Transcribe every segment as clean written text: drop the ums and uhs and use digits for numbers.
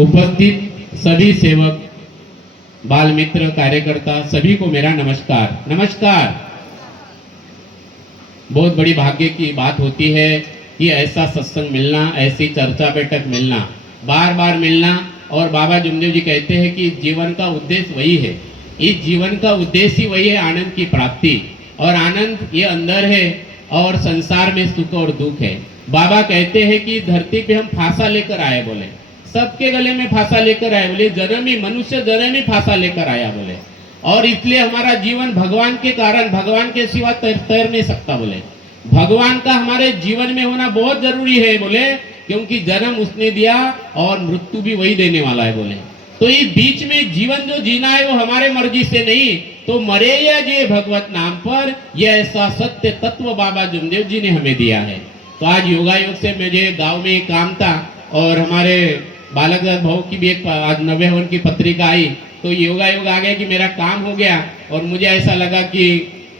उपस्थित सभी सेवक, बाल मित्र, कार्यकर्ता सभी को मेरा नमस्कार। नमस्कार। बहुत बड़ी भाग्य की बात होती है कि ऐसा सत्संग मिलना, ऐसी चर्चा बैठक मिलना, बार बार मिलना। और बाबा जुमदेव जी कहते हैं कि जीवन का उद्देश्य वही है, इस जीवन का उद्देश्य ही वही है, आनंद की प्राप्ति। और आनंद ये अंदर है और संसार में सुख और दुख है। बाबा कहते हैं कि धरती पे हम फांसा लेकर आए, बोले सबके गले में फांसा लेकर आए, बोले जन्म ही मनुष्य जन्म ही फांसा लेकर आया, बोले। और इसलिए हमारा जीवन भगवान के कारण, भगवान के सिवा तैर नहीं सकता, बोले। भगवान का हमारे जीवन में होना बहुत जरूरी है, बोले, क्योंकि जन्म उसने दिया और मृत्यु भी वही देने वाला है, बोले। तो इस बीच में जीवन जो जीना है वो हमारे मर्जी से नहीं, तो मरे या जे भगवत नाम पर, यह ऐसा सत्य तत्व बाबा जुमदेव जी ने हमें दिया है। तो आज योगायोग से मुझे गांव में एक काम था और हमारे बालकदास भाऊ की भी एक आज 90 हवन की पत्रिका आई, तो योगायोग आ गया कि मेरा काम हो गया। और मुझे ऐसा लगा कि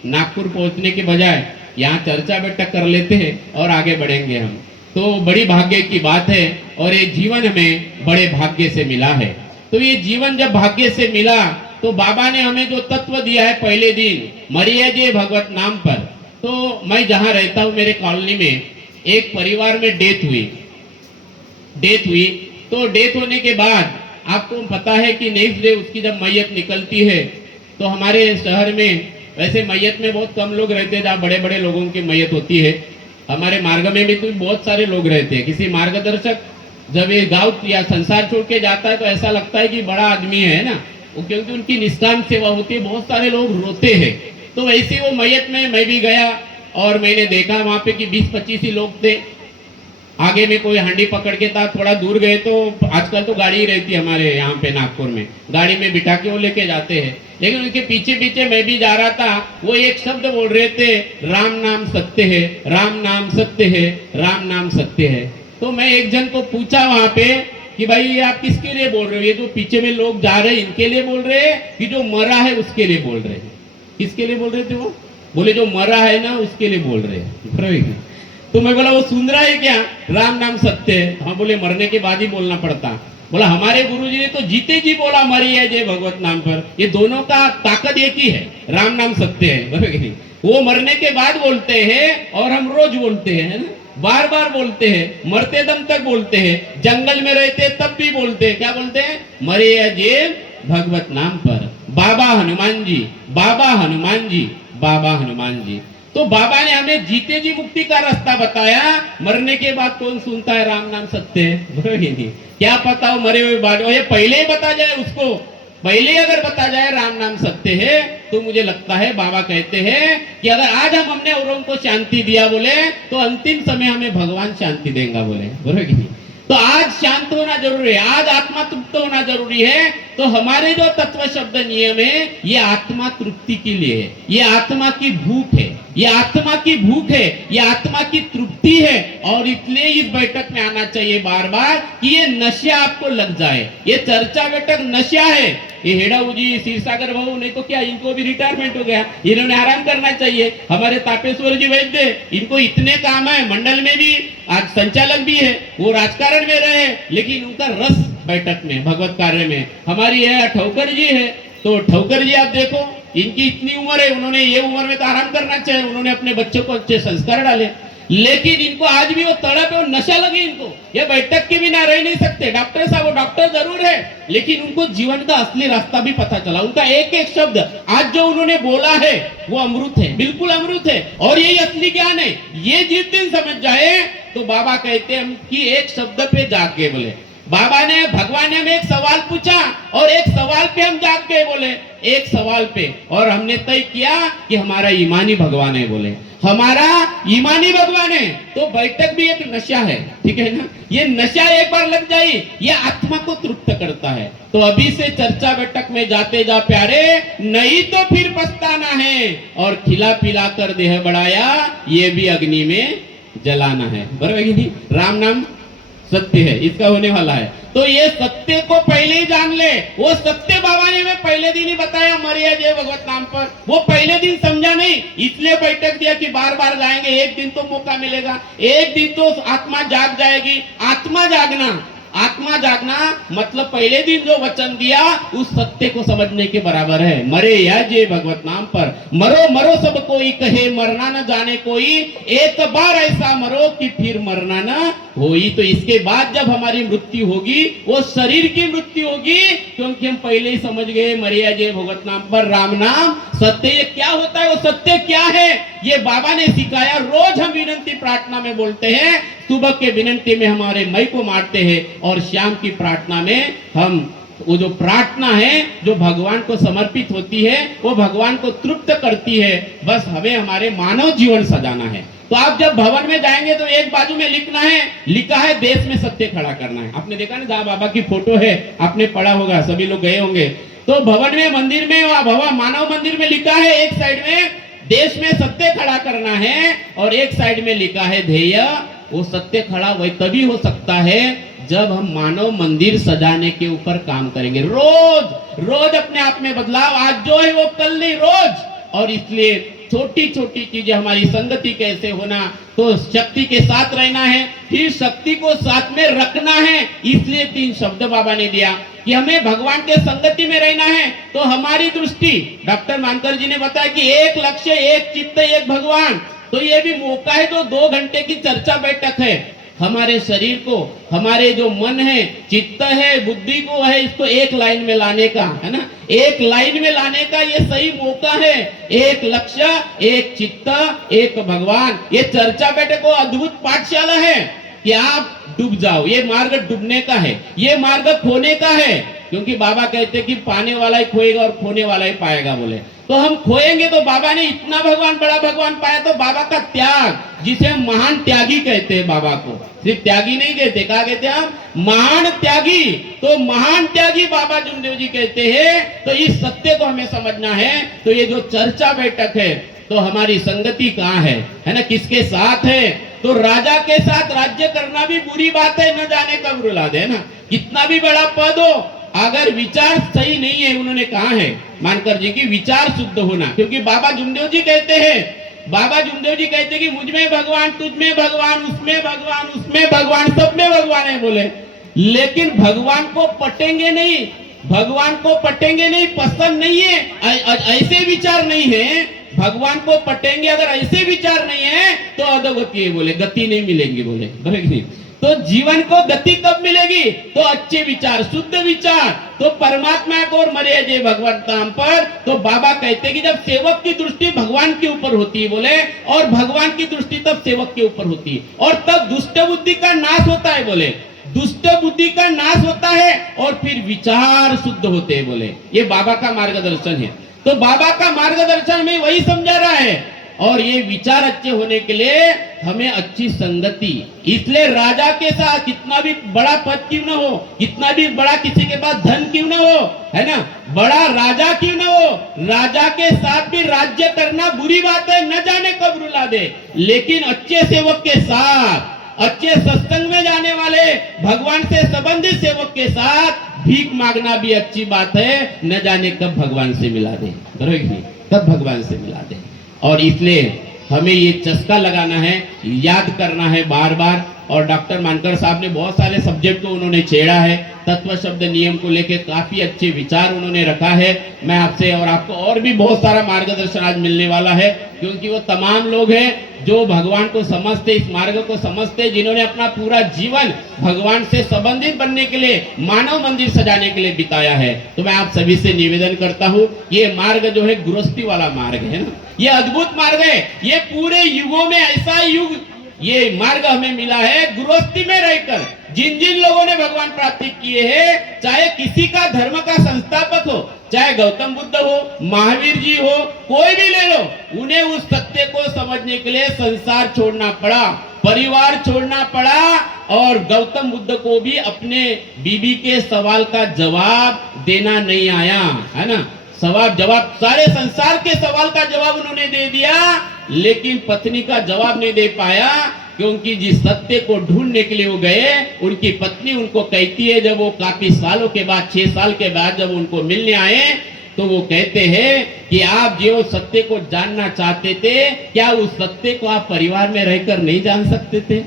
नागपुर पहुंचने के बजाय यहाँ चर्चा बैठक कर लेते हैं और आगे बढ़ेंगे हम। तो बड़ी भाग्य की बात है और ये जीवन हमें बड़े भाग्य से मिला है। तो ये जीवन जब भाग्य से मिला तो बाबा ने हमें जो तत्व दिया है पहले दिन, मरिए जे भगवत नाम पर। तो मैं जहाँ रहता हूँ मेरे कॉलोनी में एक परिवार में डेथ हुई। तो डेथ होने के बाद आपको पता है कि नेक्स्ट डे उसकी जब मैयत निकलती है तो हमारे शहर में, वैसे मैयत में बहुत कम लोग रहते हैं, जहाँ बड़े बड़े लोगों की मैयत होती है। हमारे मार्ग में भी तो बहुत सारे लोग रहते हैं। किसी मार्गदर्शक जब ये गांव या संसार छोड़ के जाता है तो ऐसा लगता है कि बड़ा आदमी है ना, क्योंकि उनकी निष्काम सेवा होती है, बहुत सारे लोग रोते हैं। तो वैसे वो मैयत में मैं भी गया और मैंने देखा वहां पे कि 20-25 ही लोग थे। आगे में कोई हांडी पकड़ के था, थोड़ा दूर गए तो आजकल तो गाड़ी ही रहती है हमारे यहाँ पे नागपुर में, गाड़ी में बिठा के वो लेके जाते हैं। लेकिन उनके पीछे पीछे मैं भी जा रहा था। वो एक शब्द बोल रहे थे, राम नाम सत्य है, राम नाम सत्य है, राम नाम सत्य है। तो मैं एक जन को पूछा वहां पे कि भाई ये आप किसके लिए बोल रहे हो, ये जो पीछे में लोग जा रहे हैं इनके लिए बोल रहे हैं कि जो मरा है उसके लिए बोल रहे हैं? किसके लिए बोल रहे थे वो? बोले जो मरा है ना उसके लिए बोल रहे हैं। तो मैं बोला वो सुन रहा है क्या, राम नाम सत्य है? हाँ। बोले मरने के बाद ही बोलना पड़ता। बोला हमारे गुरुजी ने तो जीते जी बोला मरिए जय भगवत नाम पर। ये दोनों का ताकत एक ही है, राम नाम सत्य है, बराबर नहीं? वो मरने के बाद बोलते हैं और हम रोज बोलते हैं, है ना, बार बार बोलते हैं, मरते दम तक बोलते हैं, जंगल में रहते तब भी बोलते हैं। क्या बोलते हैं? मरिए जय भगवत नाम पर। बाबा हनुमान जी, बाबा हनुमान जी, बाबा हनुमान जी। तो बाबा ने हमें जीते जी मुक्ति का रास्ता बताया। मरने के बाद कौन सुनता है राम नाम सत्य है? नहीं, क्या पता हो मरे हुए बाद ये पहले ही बता जाए उसको, पहले अगर बता जाए राम नाम सत्य है तो मुझे लगता है बाबा कहते हैं कि अगर आज हमने औरों को शांति दिया, बोले, तो अंतिम समय हमें भगवान शांति देगा, बोले, बरोबर कि नहीं? तो आज शांत होना जरूरी है, आज आत्मा तृप्त होना जरूरी है। तो हमारे जो तत्व शब्द नियम है ये आत्मा तृप्ति के लिए है, ये आत्मा की भूख है, ये आत्मा की भूख है, ये आत्मा की तृप्ति है। और इसलिए इस बैठक में आना चाहिए बार बार कि ये नशा आपको लग जाए। ये चर्चा बैठक नशा है। ये हेड़ाऊ जी, क्षीरसागर भाऊ, नहीं तो क्या, इनको भी रिटायरमेंट हो गया, इन्होंने आराम करना चाहिए। हमारे तापेश्वर जी वैद्य, इनको इतने काम है, मंडल में भी आज संचालक भी है, वो राजकारण में रहे, लेकिन उनका रस बैठक में, भगवत कार्य में। हमारी है ठौकर जी है, तो ठौकर जी आप देखो, इनकी इतनी उम्र है, उन्होंने ये उम्र में तो आराम करना चाहिए, उन्होंने अपने बच्चों को अच्छे संस्कार डाले, लेकिन इनको आज भी वो तड़प और नशा लगे इनको। ये बैठक के बिना रह नहीं सकते। डॉक्टर साहब, वो डॉक्टर जरूर है, लेकिन उनको जीवन का असली रास्ता भी पता चला। उनका एक एक शब्द आज जो उन्होंने बोला है वो अमृत है, बिल्कुल अमृत है। और यही असली ज्ञान है। ये जिस दिन समझ जाए तो बाबा कहते हैं कि एक शब्द पे जाग के बोले, बाबा ने, भगवान ने हमें एक सवाल पूछा और एक सवाल पे हम जाग गए, बोले, एक सवाल पे। और हमने तय किया कि हमारा ईमानी भगवान है, बोले, हमारा ईमानी भगवान है। तो बैठक भी एक नशा है, ठीक है ना? ये नशा एक बार लग जाए ये आत्मा को तृप्त करता है। तो अभी से चर्चा बैठक में जाते जा प्यारे, नहीं तो फिर पछताना है। और खिला पिला कर देह बढ़ाया, ये भी अग्नि में जलाना है, बराबर कि नहीं? राम नाम सत्य है, इसका होने वाला है। तो ये सत्य को पहले ही जान ले। वो सत्य बाबा ने हमें पहले दिन ही बताया, मरिया जय भगवत नाम पर। वो पहले दिन समझा नहीं, इसलिए बैठक दिया कि बार बार गाएंगे, एक दिन तो मौका मिलेगा, एक दिन तो आत्मा जाग जाएगी। आत्मा जागना आत्मा जागना मतलब पहले दिन जो वचन दिया उस सत्य को समझने के बराबर है। मरे या जे भगवत नाम पर, मरो मरो सब कोई कहे, मरना न जाने कोई, एक बार ऐसा मरो कि फिर मरना न होई। तो इसके बाद जब हमारी मृत्यु होगी वो शरीर की मृत्यु होगी, क्योंकि हम पहले ही समझ गए मरे या जे भगवत नाम पर, राम नाम सत्य। ये क्या होता है, वो सत्य क्या है, ये बाबा ने सिखाया। रोज हम विनंती प्रार्थना में बोलते हैं, सुबह के विनंती में हमारे मई को मारते हैं और शाम की प्रार्थना में हम वो जो प्रार्थना है जो भगवान को समर्पित होती है वो भगवान को तृप्त करती है। बस हमें हमारे मानव जीवन सजाना है। तो आप जब भवन में जाएंगे तो एक बाजू में लिखना है, लिखा है देश में सत्य खड़ा करना है। आपने देखा ना जहाँ बाबा की फोटो है, आपने पढ़ा होगा, सभी लोग गए होंगे। तो भवन में, मंदिर में, भवन मानव मंदिर में लिखा है एक साइड में देश में सत्य खड़ा करना है और एक साइड में लिखा है ध्येय। वो सत्य खड़ा वही तभी हो सकता है जब हम मानव मंदिर सजाने के ऊपर काम करेंगे। रोज रोज अपने आप में बदलाव, आज जो है वो कल नहीं, रोज। और इसलिए छोटी छोटी चीजें, हमारी संगति कैसे होना, तो शक्ति के साथ रहना है, फिर शक्ति को साथ में रखना है। इसलिए 3 शब्द बाबा ने दिया कि हमें भगवान के संगति में रहना है। तो हमारी दृष्टि, डॉक्टर मानकर जी ने बताया कि एक लक्ष्य, एक चित्त, एक भगवान। तो ये भी मौका है, जो 2 घंटे की चर्चा बैठक है। हमारे शरीर को, हमारे जो मन है, चित्त है, बुद्धि को है, इसको एक लाइन में लाने का है ना, एक लाइन में लाने का ये सही मौका है। एक लक्ष्य, एक चित्त, एक भगवान। ये चर्चा बैठक को अद्भुत पाठशाला है कि आप डूब जाओ। ये मार्ग डूबने का है, ये मार्ग खोने का है, क्योंकि बाबा कहते कि पाने वाला ही खोएगा और खोने वाला ही पाएगा बोले। तो हम खोएंगे तो बाबा ने इतना भगवान, बड़ा भगवान पाया। तो बाबा का त्याग, जिसे हम महान त्यागी कहते हैं, बाबा को सिर्फ त्यागी नहीं कहते, क्या कहते हैं हम, महान त्यागी। तो महान त्यागी बाबा जुमदेव जी कहते हैं। तो इस सत्य को हमें समझना है। तो ये जो चर्चा बैठक है, तो हमारी संगति कहाँ है ना, किसके साथ है। तो राजा के साथ राज्य करना भी बुरी बात है, न जाने कब रुला दे ना, कितना भी बड़ा पद हो, अगर विचार सही नहीं है, उन्होंने कहा है मानकर जी की विचार शुद्ध होना। क्योंकि बाबा जुमदेव जी कहते हैं, बाबा जुमदेव जी कहते हैं कि मुझ में भगवान, तुझ में भगवान, उसमें भगवान, उसमें भगवान, सब में भगवान है बोले। लेकिन भगवान को पटेंगे नहीं, भगवान को पटेंगे नहीं, पसंद नहीं है, ऐसे विचार नहीं है। भगवान को पटेंगे, अगर ऐसे विचार नहीं है तो अधोगति है बोले, गति नहीं मिलेंगी बोले, बराबर। तो जीवन को गति कब मिलेगी, तो अच्छे विचार, शुद्ध विचार, तो परमात्मा को और मरे जे भगवत नाम पर। तो बाबा कहते हैं कि जब सेवक की दृष्टि भगवान के ऊपर होती है बोले, और भगवान की दृष्टि तब सेवक के ऊपर होती है, और तब दुष्ट बुद्धि का नाश होता है बोले, दुष्ट बुद्धि का नाश होता है, और फिर विचार शुद्ध होते हैं बोले। ये बाबा का मार्गदर्शन है। तो बाबा का मार्गदर्शन में वही समझा रहा है। और ये विचार अच्छे होने के लिए हमें अच्छी संगति, इसलिए राजा के साथ कितना भी बड़ा पद क्यों ना हो, कितना भी बड़ा किसी के पास धन क्यों ना हो, है ना, बड़ा राजा क्यों ना हो, राजा के साथ भी राज्य करना बुरी बात है, न जाने कब रुला दे। लेकिन अच्छे सेवक के साथ, अच्छे सत्संग में जाने वाले, भगवान से संबंधित सेवक के साथ भीख मांगना भी अच्छी बात है, न जाने कब भगवान से मिला दे, कब भगवान से मिला दे। और इसलिए हमें ये चस्का लगाना है, याद करना है बार बार। और डॉक्टर मानकर साहब ने बहुत सारे सब्जेक्ट को उन्होंने छेड़ा है, तत्व शब्द नियम को लेकर काफी अच्छे विचार उन्होंने रखा है। मैं आपसे और आपको और भी बहुत सारा मार्गदर्शन आज मिलने वाला है, क्योंकि वो तमाम लोग हैं जो भगवान को समझते, इस मार्ग को समझते, जिन्होंने अपना पूरा जीवन भगवान से संबंधित बनने के लिए, मानव मंदिर सजाने के लिए बिताया है। तो मैं आप सभी से निवेदन करता हूँ, ये मार्ग जो है गृहस्थी वाला मार्ग है ना, ये अद्भुत मार्ग है। ये पूरे युगों में ऐसा युग, ये मार्ग हमें मिला है गृहस्थी में रहकर। जिन जिन लोगों ने भगवान प्राप्ति किए हैं, चाहे किसी का धर्म का संस्थापक हो, चाहे गौतम बुद्ध हो, महावीर जी हो, कोई भी ले लो, उन्हें उस सत्य को समझने के लिए संसार छोड़ना पड़ा, परिवार छोड़ना पड़ा। और गौतम बुद्ध को भी अपने बीबी के सवाल का जवाब देना नहीं आया, है ना, सवाल जवाब, सारे संसार के सवाल का जवाब उन्होंने दे दिया, लेकिन पत्नी का जवाब नहीं दे पाया। क्योंकि जिस सत्य को ढूंढने के लिए वो गए, उनकी पत्नी उनको कहती है, जब वो काफी सालों के बाद, 6 साल के बाद जब उनको मिलने आए, तो वो कहते हैं कि आप जो सत्य को जानना चाहते थे, क्या उस सत्य को आप परिवार में रहकर नहीं जान सकते थे?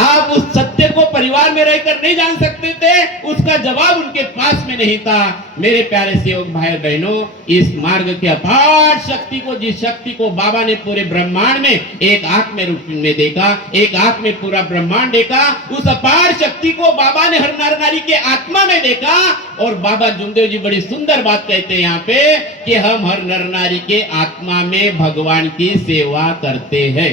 आप उस सत्य को परिवार में रहकर नहीं जान सकते थे, उसका जवाब उनके पास में नहीं था। मेरे प्यारे सेवक भाई बहनों, इस मार्ग की अपार शक्ति को, जिस शक्ति को बाबा ने पूरे ब्रह्मांड में एक आंख में रूप में देखा, एक आंख में पूरा ब्रह्मांड देखा, उस अपार शक्ति को बाबा ने हर नर नारी के आत्मा में देखा। और बाबा जुमदेव जी बड़ी सुंदर बात कहते हैं यहाँ पे कि हम हर नर नारी के आत्मा में भगवान की सेवा करते हैं।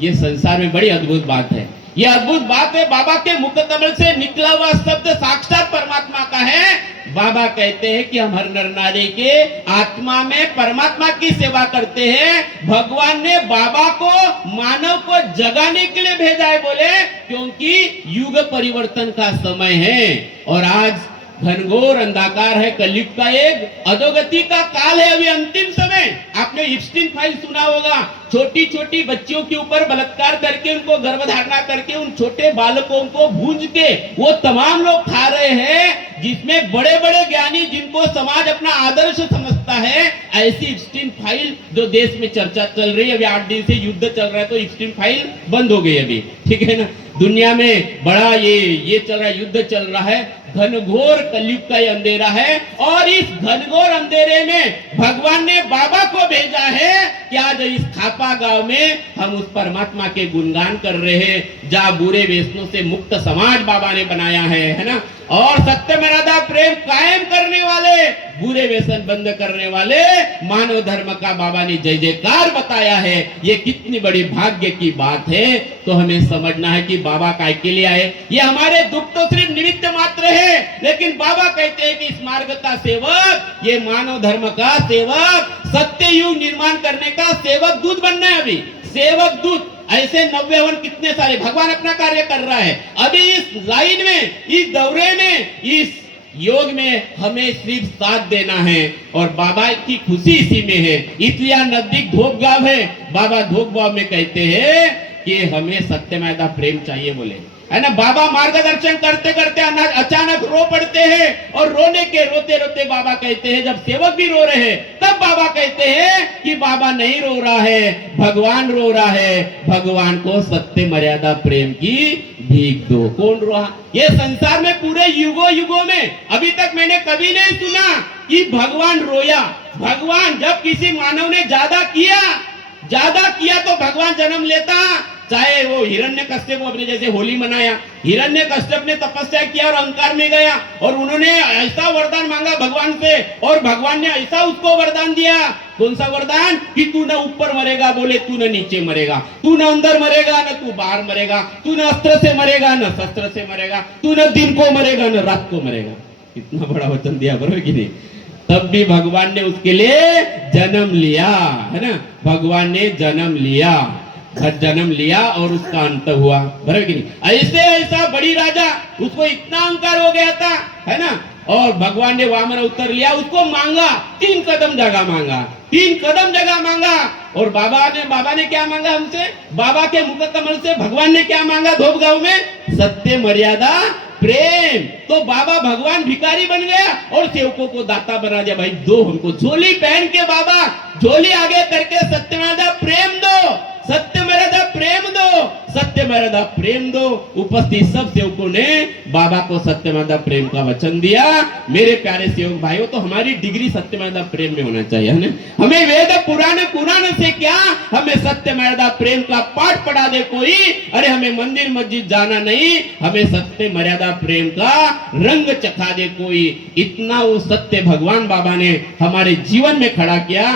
ये संसार में बड़ी अद्भुत बात है, ये अद्भुत बात है। बाबा के मुख कमल से निकला हुआ शब्द साक्षात परमात्मा का है। बाबा कहते हैं कि हम हर नर नारी के आत्मा में परमात्मा की सेवा करते हैं। भगवान ने बाबा को मानव को जगाने के लिए भेजा है, बोले क्योंकि युग परिवर्तन का समय है और आज घनघोर अंधकार है, कलयुग का एक अधोगति का काल है, अभी अंतिम समय। आपने इप्स्टीन फाइल सुना होगा, छोटी छोटी बच्चियों के ऊपर बलात्कार करके, उनको गर्भधारणा करके, उन छोटे बालकों को भूंज के वो तमाम लोग खा रहे हैं, जिसमें बड़े बड़े ज्ञानी जिनको समाज अपना आदर्श समझता है, ऐसी इप्स्टीन फाइल जो देश में चर्चा चल रही है। अभी 8 दिन से युद्ध चल रहा है तो इप्स्टीन फाइल बंद हो गई अभी, ठीक है ना। दुनिया में बड़ा ये चल रहा है, युद्ध चल रहा है, घनघोर कलयुग का अंधेरा है। और इस घनघोर अंधेरे में भगवान ने बाबा को भेजा है कि आज इस खापा गांव में हम उस परमात्मा के गुणगान कर रहे हैं, जहां बुरे व्यसनों से मुक्त समाज बाबा ने बनाया है ना। और सत्य मर्यादा प्रेम कायम करने वाले, बुरे व्यसन बंद करने वाले मानव धर्म का बाबा ने जय जयकार बताया है। ये कितनी बड़ी भाग्य की बात है। तो हमें समझना है कि बाबा काय के लिए आए। ये हमारे दुख तो सिर्फ निमित्त मात्र है, लेकिन बाबा कहते हैं कि इस मार्ग का सेवक, ये मानव धर्म का सेवक, सत्य युग निर्माण करने का सेवक दूत बनना है। अभी सेवक दूत ऐसे 90 कितने सारे भगवान अपना कार्य कर रहा है। अभी इस लाइन में, इस दौरे में, इस योग में हमें सिर्फ साथ देना है और बाबा की खुशी इसी में है। इसलिए नजदीक धोप गांव है, बाबा धोप गांव में कहते हैं कि हमें सत्यमेव प्रेम चाहिए, बोले है ना। बाबा मार्गदर्शन करते करते अचानक रो पड़ते हैं और रोने के रोते रोते बाबा कहते हैं, जब सेवक भी रो रहे हैं तब बाबा कहते हैं कि बाबा नहीं रो रहा है, भगवान रो रहा है, भगवान को सत्य मर्यादा प्रेम की भीख दो। कौन रोहा? ये संसार में पूरे युगों युगों में अभी तक मैंने कभी नहीं सुना कि भगवान रोया। भगवान जब किसी मानव ने ज्यादा किया तो भगवान जन्म लेता। चाहे वो हिरण्यकश्यप अपने जैसे होली मनाया, हिरण्यकश्यप ने तपस्या किया और अहंकार में गया और उन्होंने ऐसा वरदान मांगा भगवान से और भगवान ने ऐसा उसको वरदान दिया। कौन सा वरदान? कि तू न ऊपर मरेगा, बोले तू न नीचे मरेगा, तू न अंदर मरेगा न तू बाहर मरेगा, तू न अस्त्र से मरेगा न शस्त्र से मरेगा, तू न दिन को मरेगा न रात को मरेगा। इतना बड़ा वचन दिया, बराबर कि नहीं? तब भी भगवान ने उसके लिए जन्म लिया, है ना। भगवान ने जन्म लिया और उसका अंत हुआ, बराबर कि नहीं? ऐसे ऐसा बड़ी राजा, उसको इतना अहंकार हो गया था, है ना। और भगवान ने वामन अवतार लिया, उसको मांगा, 3 कदम जगह मांगा। और बाबा ने क्या मांगा हमसे? बाबा के मुख कमल से भगवान ने क्या मांगा? धोप गांव में सत्य मर्यादा प्रेम। तो बाबा भगवान भिखारी बन गया और सेवकों को दाता बना दिया। भाई दो हमको, झोली पहन के बाबा झोली आगे करके सत्य मर्यादा प्रेम दो, सत्य मर्यादा प्रेम दो, सत्य मर्यादा प्रेम दो। उपस्थित सब सेवकों ने बाबा को सत्य मर्यादा प्रेम का वचन दिया। मेरे प्यारे सेवक भाइयों, तो हमारी डिग्री सत्य मर्यादा प्रेम में होना चाहिए, है ना। हमें वेद पुराण से क्या, हमें सत्य मर्यादा प्रेम का पाठ पढ़ा दे कोई, अरे हमें मंदिर मस्जिद जाना नहीं, हमें सत्य मर्यादा प्रेम का रंग चखा दे कोई। इतना वो सत्य भगवान बाबा ने हमारे जीवन में खड़ा किया,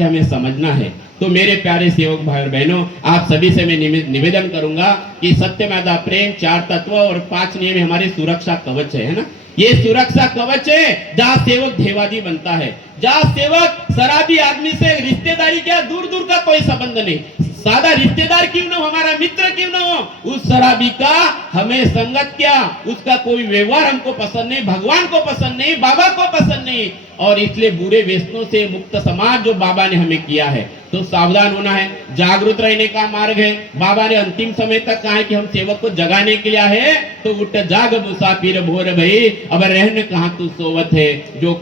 हमें समझना है। तो मेरे प्यारे सेवक भाई और बहनों, आप सभी से मैं निवेदन करूंगा कि सत्य मर्यादा प्रेम 4 तत्व और 5 नियम हमारे सुरक्षा कवच है ना। ये सुरक्षा कवच है जहाँ सेवक देवादी बनता है, जहाँ सेवक शराबी आदमी से रिश्तेदारी क्या, दूर दूर का कोई संबंध नहीं, सादा रिश्तेदार क्यों न हो, हमारा मित्र क्यों न हो, उस शराबी का हमें संगत क्या, उसका कोई व्यवहार हमको पसंद नहीं, भगवान को पसंद नहीं, बाबा को पसंद नहीं। और इसलिए बुरे व्यसनों से मुक्त समाज जो बाबा ने हमें किया है, तो सावधान होना है, जागरूक रहने का मार्ग है। बाबा ने अंतिम समय तक कहा है कि हम सेवक को जगाने के लिए है, तो उठ जाग मुसाफिर भोर भई, अब रहन कहाँ तू सोवत है, जो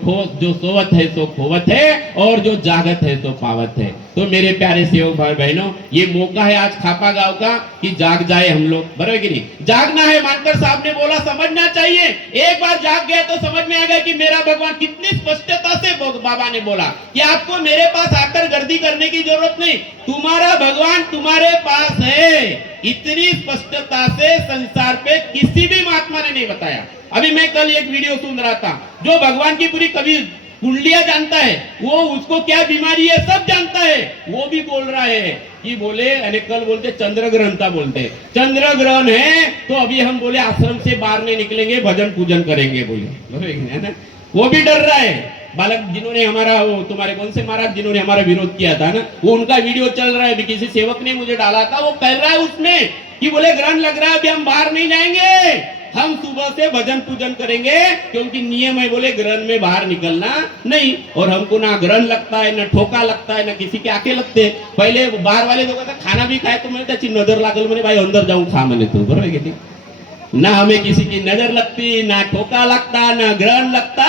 सोवत है सो खोवत है, और जो जागत है सो पावत है। तो मेरे प्यारे सेवक भाई बहनों, ये मौका है आज खापा गांव का कि जाग जाए हम लोग, बराबर कि नहीं? जागना है, मानकर साहब ने बोला, समझना चाहिए। एक बार जाग गए तो समझ में आ गया कि मेरा भगवान, कितनी स्पष्टता से बाबा ने बोला कि आपको मेरे पास आकर गर्दी करने की जरूरत नहीं, तुम्हारा भगवान तुम्हारे पास है। इतनी स्पष्टता से संसार पे किसी भी महात्मा ने नहीं बताया। अभी मैं कल एक वीडियो सुन रहा था, जो भगवान की पूरी कवि कुंडलियां जानता है, वो उसको क्या बीमारी है सब जानता है, वो भी बोल रहा है कि बोले, अरे कल बोलते चंद्र ग्रहण का, बोलते चंद्र ग्रहण है तो अभी हम बोले आश्रम से बाहर नहीं निकलेंगे, भजन पूजन करेंगे, बोले है ना। वो भी डर रहा है। बालक जिन्होंने हमारा, वो तुम्हारे कौन से महाराज जिन्होंने हमारा विरोध किया था ना, वो उनका वीडियो चल रहा है, किसी सेवक ने मुझे डाला था, वो कह रहा है उसमें कि बोले ग्रहण लग रहा है, अभी हम बाहर नहीं जाएंगे, हम सुबह से भजन पूजन करेंगे, क्योंकि नियम है बोले ग्रहण में बाहर निकलना नहीं। और हमको ना ग्रहण लगता है, ना ठोका लगता है, ना किसी के आके लगते। पहले बाहर वाले लोग खाना भी खाए तो मैंने त्याची नजर लागल, मैंने भाई अंदर जाऊं खा, मैंने तो बरोबर है की ना, हमें किसी की नजर लगती, ना ठोका लगता, ना ग्रहण लगता।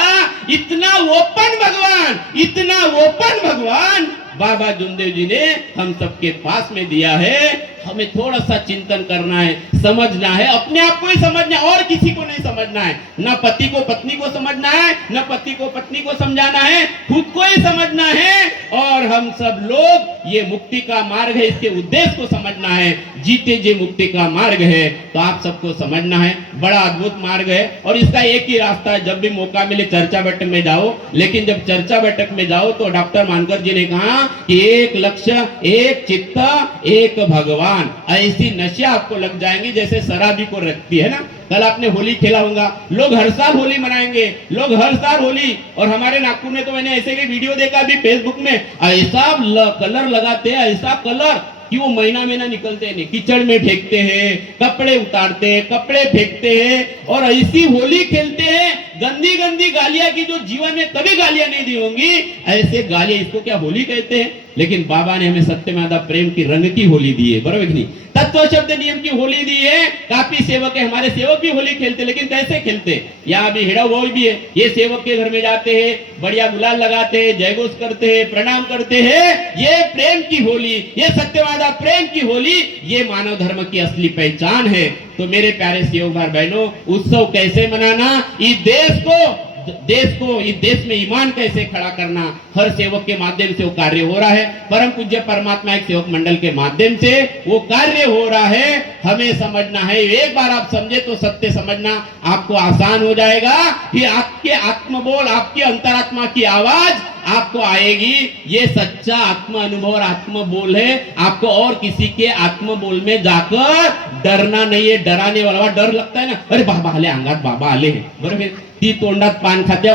इतना ओपन भगवान, इतना ओपन भगवान बाबा जुमदेव जी ने हम सबके पास में दिया है। हमें थोड़ा सा चिंतन करना है, समझना है, अपने आप को ही समझना है, और किसी को नहीं समझना है। न पति को पत्नी को समझना है, न पति को पत्नी को समझाना है, खुद को ही समझना है। और हम सब लोग, ये मुक्ति का मार्ग है, इसके उद्देश्य को समझना है। जीते जी मुक्ति का मार्ग है, तो आप सबको समझना है, बड़ा अद्भुत मार्ग है। और इसका एक ही रास्ता है, जब भी मौका मिले चर्चा बैठक में जाओ। लेकिन जब चर्चा बैठक में जाओ तो डॉक्टर मानकर जी ने कहा कि एक लक्ष्य, एक चित्त, एक भगवान, ऐसी नशे आपको लग जाएंगी जैसे शराबी को रखती है ना। कल आपने होली खेला होगा, लोग हर साल होली मनाएंगे, लोग हर साल होली। और हमारे नागपुर में तो मैंने ऐसे भी वीडियो देखा अभी फेसबुक में, ऐसा कलर लगाते हैं, ऐसा कलर कि वो महीना महीना निकलते नहीं, कीचड़ में फेंकते हैं, कपड़े उतारते हैं, कपड़े फेंकते हैं, और ऐसी होली खेलते हैं। गंदी गंदी गालियां की जो जीवन में कभी गालियां नहीं दी होंगी, ऐसे गालियां, इसको क्या होली कहते हैं? लेकिन बाबा ने हमें सत्यमेव प्रेम की रंग की होली दी है, बराबर नहीं? तत्व शब्द नियम की होली दी है। काफी सेवक है, हमारे सेवक भी होली खेलते, लेकिन कैसे खेलते? यहाँ भी हिड़ा वो भी है, ये सेवक के घर में जाते हैं, बढ़िया गुलाल लगाते हैं, जयघोष करते हैं, प्रणाम करते हैं। ये प्रेम की होली, ये सत्यवादा प्रेम की होली, ये मानव धर्म की असली पहचान है। तो मेरे प्यारे सेवक भाई बहनों, उत्सव कैसे मनाना, इस देश में ईमान कैसे खड़ा करना, हर सेवक के माध्यम से वो कार्य हो रहा है। परम पूज्य परमात्मा एक सेवक मंडल के माध्यम से वो कार्य हो रहा है। हमें समझना है, एक बार आप समझे तो सत्य समझना आपको आसान हो जाएगा। फिर आपके आत्मबोल, आपकी अंतरात्मा की आवाज आपको आएगी। ये सच्चा आत्म अनुभव और आत्म बोल है। आपको और किसी के आत्म बोल में जाकर डरना नहीं है। डराने वाला डर लगता है ना, अरे बाबा आले, अंगात बाबा आले, बरोबर? ती तोंडात पान खात्या,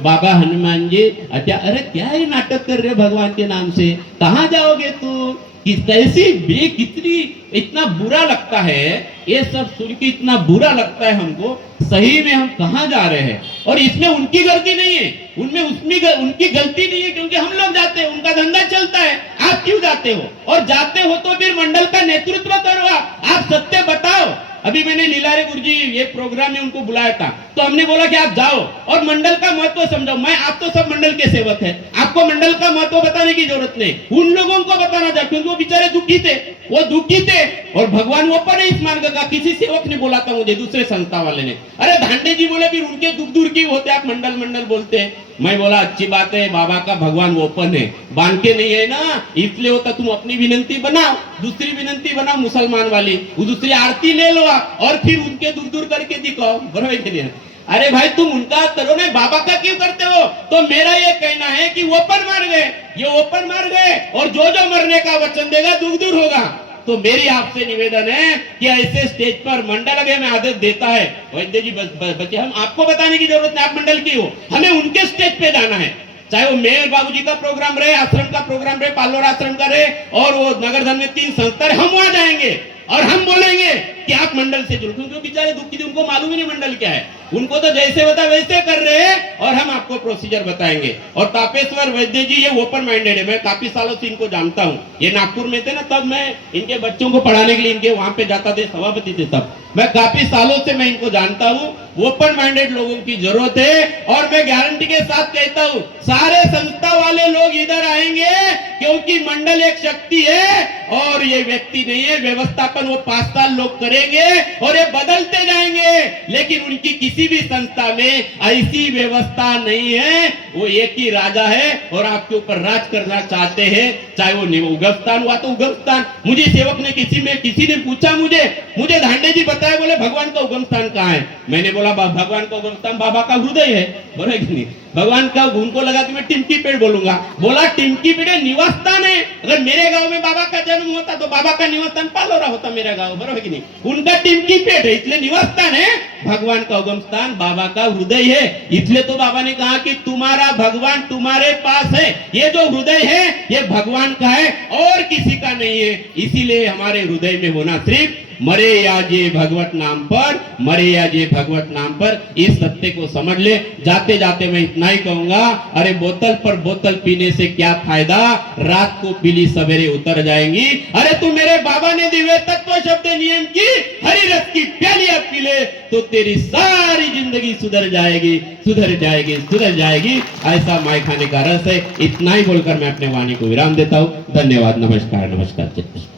बाबा हनुमान जी, अच्छा, अरे क्या ही नाटक कर रहे भगवान के नाम से, कहाँ जाओगे तू? कैसी कितनी, इतना बुरा लगता है ये सब सुन के, इतना बुरा लगता है हमको। सही में हम कहाँ जा रहे हैं? और इसमें उनकी गलती नहीं है, उनमें उनकी गलती नहीं है, क्योंकि हम लोग जाते हैं, उनका धंधा चलता है। आप क्यों जाते हो? और जाते हो तो फिर मंडल का नेतृत्व करो, आप सत्य बताओ। अभी मैंने लीलारे गुरुजी ये प्रोग्राम में उनको बुलाया था, तो हमने बोला कि आप जाओ और मंडल का महत्व समझाओ। मैं, आप तो सब मंडल के सेवक हैं, आपको मंडल का महत्व बताने की जरूरत नहीं, उन लोगों को बताना चाहिए, क्योंकि वो बेचारे दुखी थे, वो दुखी थे। और भगवान ओपन है इस मार्ग का। किसी सेवक ने बोला था मुझे, दूसरे संस्था वाले ने, अरे धांडे जी बोले फिर उनके दुख दूर की होते, आप मंडल मंडल बोलते हैं। मैं बोला अच्छी बात है, बाबा का भगवान ओपन है, बांध के नहीं है ना, इसलिए होता। तुम अपनी विनंती बनाओ, दूसरी विनंती बनाओ मुसलमान वाली, वो दूसरी आरती ले लो आप, और फिर उनके दूर दूर करके दिखाओ, बराबर के लिए। अरे भाई तुम उनका करो ना, बाबा का क्यों करते हो? तो मेरा ये कहना है कि ओपन मार्ग है, ये ओपन मार्ग है, और जो जो मरने का वचन देगा दुख दूर होगा। तो मेरी आपसे निवेदन है कि ऐसे स्टेज पर मंडल अगर हमें आदेश देता है, वैद्य जी बच्चे, हम आपको बताने की जरूरत नहीं, आप मंडल की हो, हमें उनके स्टेज पे जाना है। चाहे वो मेयर बाबूजी का प्रोग्राम रहे, आश्रम का प्रोग्राम रहे, पालोर आश्रम का रहे, और वो नगर धन में 3 संस्था रहे, हम वहां जाएंगे और हम बोलेंगे कि आप मंडल से जुड़ो, क्योंकि बेचारे दुखी थे, उनको मालूम ही नहीं मंडल क्या है। उनको तो जैसे बता वैसे कर रहे हैं और हम आपको प्रोसीजर बताएंगे। और तापेश्वर वैद्य जी ये ओपन माइंडेड है, मैं काफी सालों से इनको जानता हूँ। ये नागपुर में थे ना, तब मैं इनके बच्चों को पढ़ाने के लिए इनके वहां पे जाता थे, सभापति थे तब। मैं काफी सालों से मैं इनको जानता हूँ। ओपन माइंडेड लोगों की जरूरत है और मैं गारंटी के साथ कहता हूँ सारे संस्था वाले लोग इधर आएंगे, क्योंकि मंडल एक शक्ति है और ये व्यक्ति नहीं है। व्यवस्थापन वो 5 साल लोग करेंगे और ये बदलते जाएंगे, लेकिन उनकी किसी भी संस्था में ऐसी व्यवस्था नहीं है। वो एक ही राजा है और आपके ऊपर राज करना चाहते हैं, चाहे वो उगम स्थान हुआ तो उगम स्थान। मुझे सेवक ने किसी ने पूछा, मुझे धांडे जी बताया, बोले भगवान का उगम स्थान कहाँ है? मैंने बोला भगवान का उगम स्थान बाबा का हृदय है। बोले कि नहीं, भगवान का उनको लगा कि मैं टिमकी पेड़ बोलूंगा, बोला टिमकी पेड़ निवास स्थान है। अगर मेरे गांव में बाबा का जन्म होता तो बाबा का निवास स्थान पालोरा होता मेरा गांव, बरोबर की नहीं? उनका टिमकी पेड़ है इसलिए निवास स्थान है। भगवान का उगम स्थान बाबा का हृदय है, इसलिए तो बाबा ने कहा कि तुम्हारा भगवान तुम्हारे पास है। ये जो हृदय है ये भगवान का है और किसी का नहीं है। इसीलिए हमारे हृदय में होना सिर्फ मरे या जे भगवत नाम पर, मरे या जे भगवत नाम पर। इस सत्य को समझ ले। जाते जाते मैं इतना ही कहूंगा, अरे बोतल पर बोतल पीने से क्या फायदा, रात को पीली सवेरे उतर जाएंगी। अरे तू मेरे बाबा ने दिव्य तत्व शब्द नियम की हरी रस की प्याली अब पी ले तो तेरी सारी जिंदगी सुधर जाएगी, सुधर जाएगी, सुधर जाएगी। ऐसा माय खाने का रस है। इतना ही बोलकर मैं अपने वाणी को विराम देता हूँ। धन्यवाद। नमस्कार, नमस्कार।